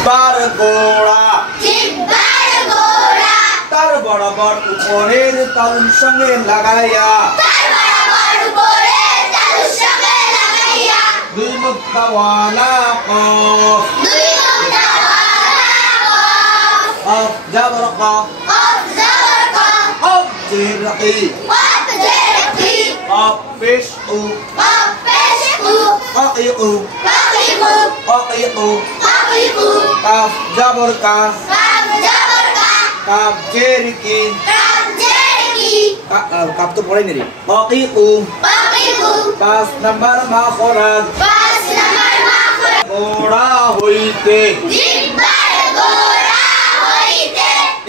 জিহ্বার গোড়া তার বরাবর উপরের তালুর সঙ্গে লাগাইয়া দুই মুক্তাওয়ালা কফ কফ জবর কফ কফ জের কি কফ পেশ উ কাকিউ কাফ জবর কাফ কাফ জের কি কাফ তো পড়ে নেই কাকিউ 5 নাম্বার মাখরাজ গোড়া হইতে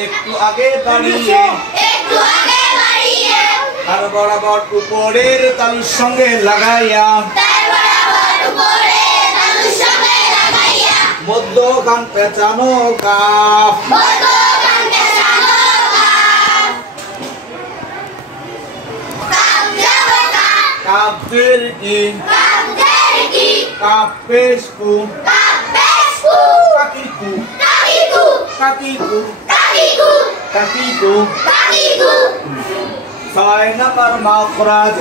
একটু আগে বাড়িয়ে আর বরাবর উপরের তালুর সঙ্গে লাগাইয়া মধ্যখান পেঁচানো কাফ কাফ জের কি কাফ পেশ কু কাকিকু কাকিকু কাকিকু 6 নাম্বার মাখরাজ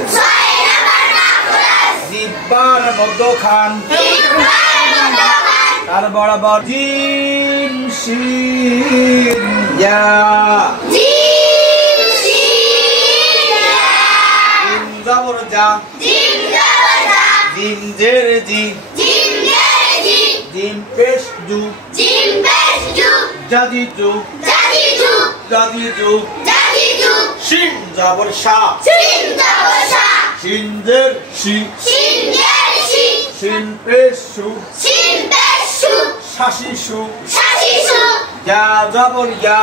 জিহ্বার মধ্যখান তার বরাবর জিম শিন ইয়া জিম জবর জা জিম জের জি জিম পেশ জু জাদি জু শিন জবর শা শিন জের শি শিন পেশ শু শাশি শু ইয়া জবর ইয়া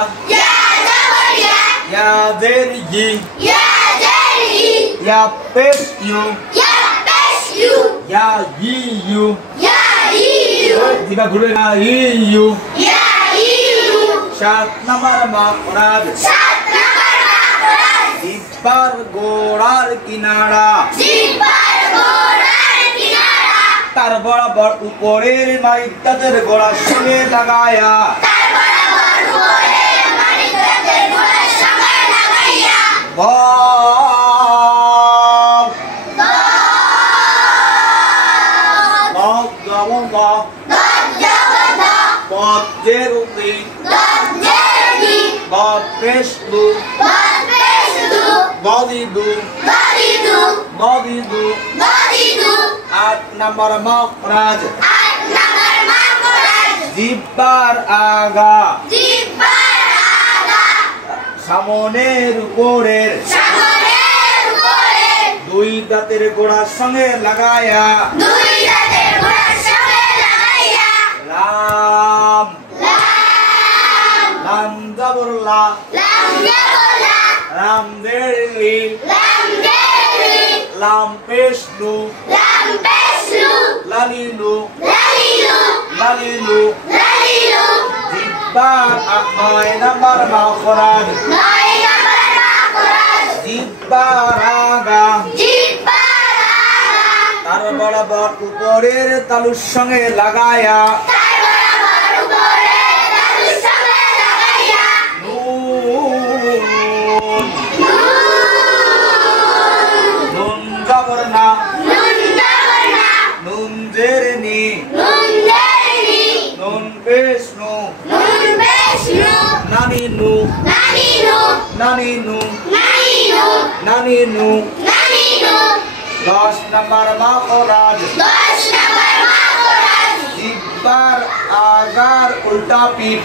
ইয়া জের ই ইয়া পেশ ইউ ইয়া ই ইউ দিবা ঘুরে না ই ইউ 7 নাম্বার মাখরাজ জিহ্বার গোড়ার কিনারা তার বরাবর উপরের মাইদাতের গোড়ার সঙ্গে লাগায়া আট নাম্বার মাখরাজ জিহ্বার আগা সামনের উপরের দুই দাঁতের গোড়ার সঙ্গে লাগায়া লাম লাম জবর লা লাম জের লি লাম পেশ লু লালিলু জিহ্বার 9 নাম্বার মাখরাজ জিহ্বার আগা তার বরাবর উপরের তালুর সঙ্গে লাগায়া নুন জবর না নুন জের নি নুন পেশ নু নানি নু নানি নু 10 নাম্বার মাখরাজ জিহ্বার আগার উল্টা পিঠ